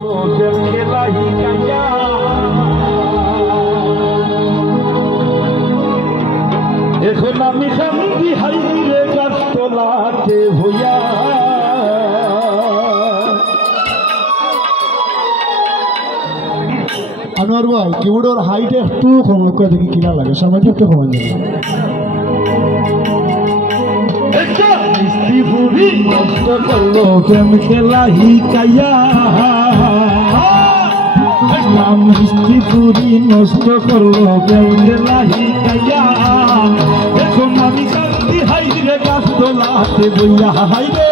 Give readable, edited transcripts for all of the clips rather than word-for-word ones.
এখন আমি কান্দি হাইরে গাছতলাতে হইয়া আনোয়ার ভাই কিবোর্ডের হাইট একটু কম করে দেখি কিনা লাগে সামনে একটু কমান যাবে মিষ্টি বুড়ি নষ্ট করলো প্রেম খেলা হিকাইয়া মিষ্টি বুড়ি নষ্ট করলো প্রেম খেলা হিকাইয়া এখন আমি কান্দি হাইরে গাছতলাতে বইয়া হাইরে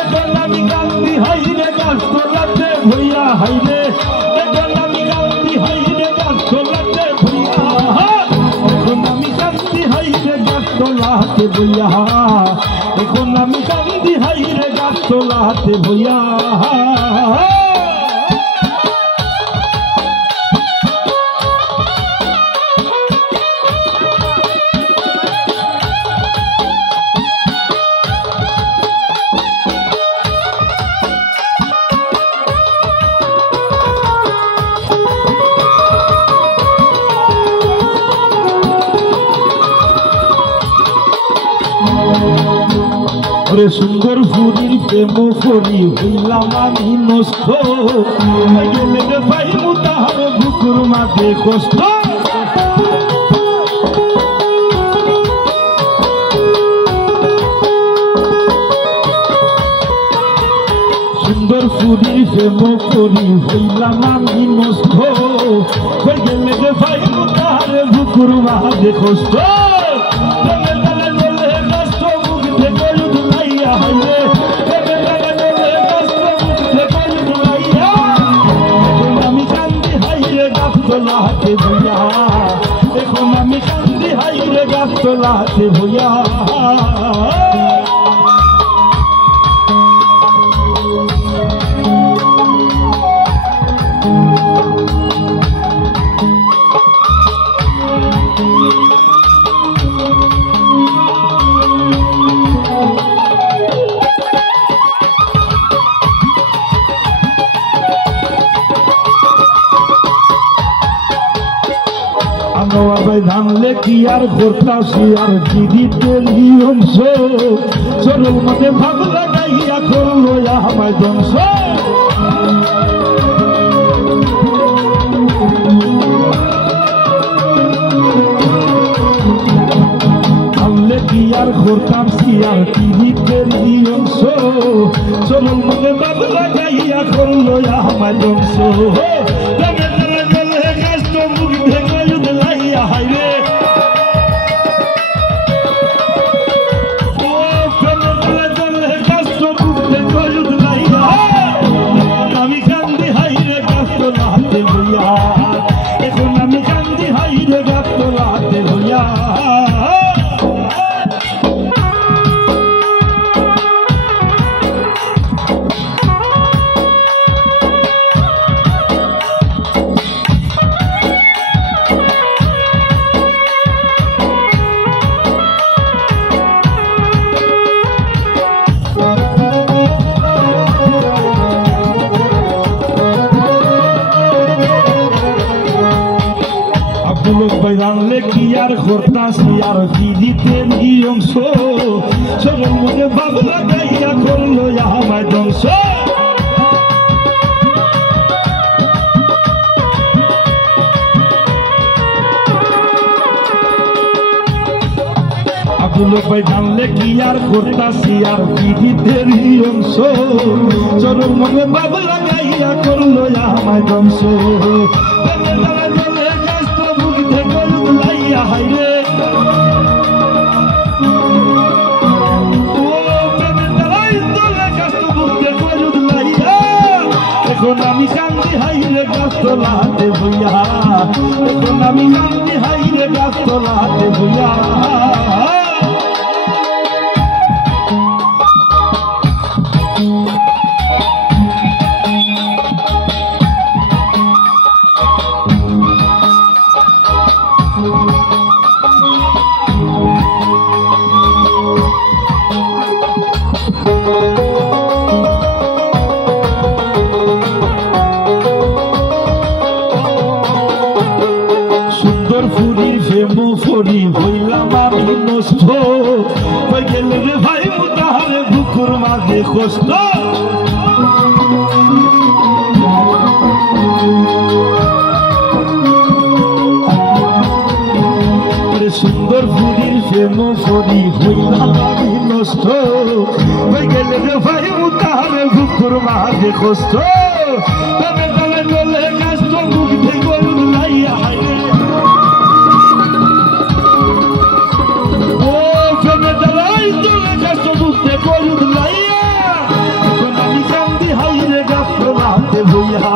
এখন আমি কান্দি হাইরে গাছতলাতে বইয়া হাইরে এখন আমি কান্দি হাইরে গাছতলাতে বইয়া এখন আমি কান্দি হাইরে গাছতলাতে বইয়া এখন আমি কান্দি হাইরে গাছতলাতে বইয়া সুন্দর ফুরির প্রেম ফুরি হইলাম আমি নষ্ট গেলে রে ভাই মুতাহার বুকুর মাঝে কষ্ট সুন্দর ফুরির প্রেম ফুরি হইলাম আমি নষ্ট গেলে রে ভাই মুতাহার বুকুর মাঝে কষ্ট গাছতলাতে ভইয়া এখন আমি কান্দি হাইরে গাছতলাতে ভইয়া ধানলে কি আর করতাছি আর কি দিতে অংশ চরল মনে ভাগ লাগাইয়া করলো আমায় ধ্বংস ধানলে কি আর করতাছি আর কি দিতে অংশ চরল মনে ভাগ লাগাইয়া করলো আমায় ধ্বংস এখন আমি কান্দি হাইরে গাছতলাতে হইয়া জানলে কি আর করতাছি আর কি দিতে অংশ সরল মনে ভাব লাগাইয়া করলো আমায় ধ্বংস আগুলো ভাই জানলে কি আর করতাছি আর কি দিতে অংশ সরল মনে ভাব লাগাইয়া করলো আমায় ধ্বংস হাইরে এখন আমি কান্দি হাইরে গাছতলাতে ভইয়া এখন আমি কান্দি হাইরে গাছতলাতে ভইয়া কষ্ট সুন্দর ফুরির প্রেম ফরি হইলাম আমি নষ্ট হয়ে গেলে রে ভাই উতারে বুকুর মাঝে কষ্ট তবে তবে বলে কষ্ট মুখ থেকে লাইয়া হাইরে ও ফেমে দালাই তোলে কষ্ট মুখ থেকে লাইয়া এখন আমি কান্দি হাইরে গাছ রাতে ভইয়া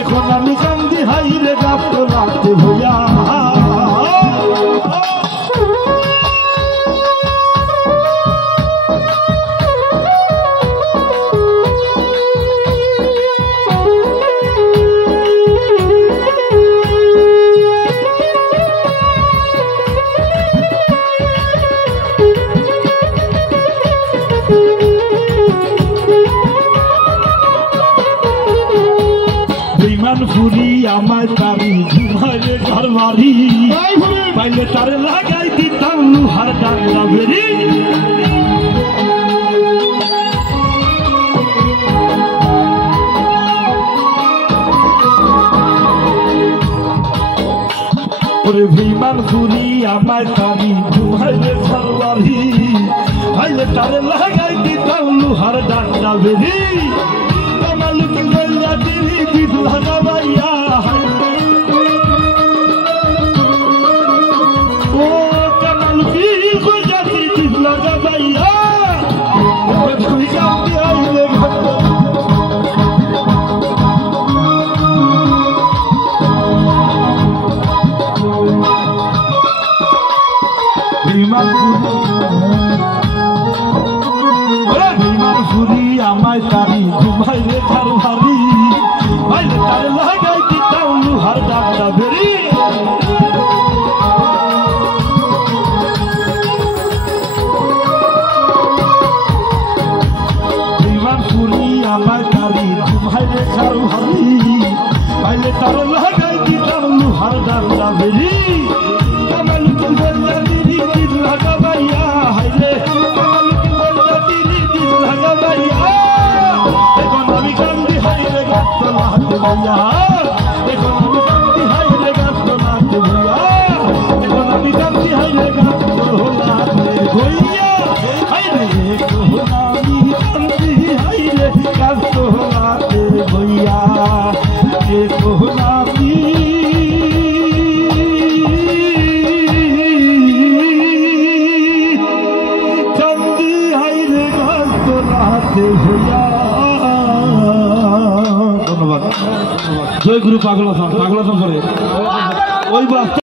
এখন আমি কান্দি হাইরে গাছ রাতে ভইয়া ফুরি আমায় তারি ঘুমাইলে ঘর মারি পাইলে তারে লাগাই দিতাম লুহার ডান্ডা বেরি ওরে বিমান ফুরি আমায় তারি ঘুমাইলে ঘর মারি পাইলে তারে লাগাই দিতাম লুহার ডান্ডা বেরি বিমান ফুরি আমায় তারি ঘুমাইলে ঘর ভারি ভাইলে তারে লাগাই দিতাম লুহার ডান্ডা বেরি বিমান ফুরি আমায় তারি ঘুমাইলে ঘর ভারি ভাইলে তারে লাগাই দিতাম লুহার ডান্ডা বেরি কামাল বললা দিদি দিল লাগাইয়া হাইলে কামাল বললা দিদি দিল লাগাইয়া এখন আমি কান্দি হাইলে গাছ লাতে ভইয়া এখন আমি কান্দি হাইলে গাছ লাতে ভইয়া এখন আমি কান্দি হাইলে গাছ লাতে ভইয়া হাইলে এখন আমি কান্দি হাইলে গাছ লাতে ভইয়া এখন আমি ধন্যবাদ। জয় গুরু পাগলা করে ওই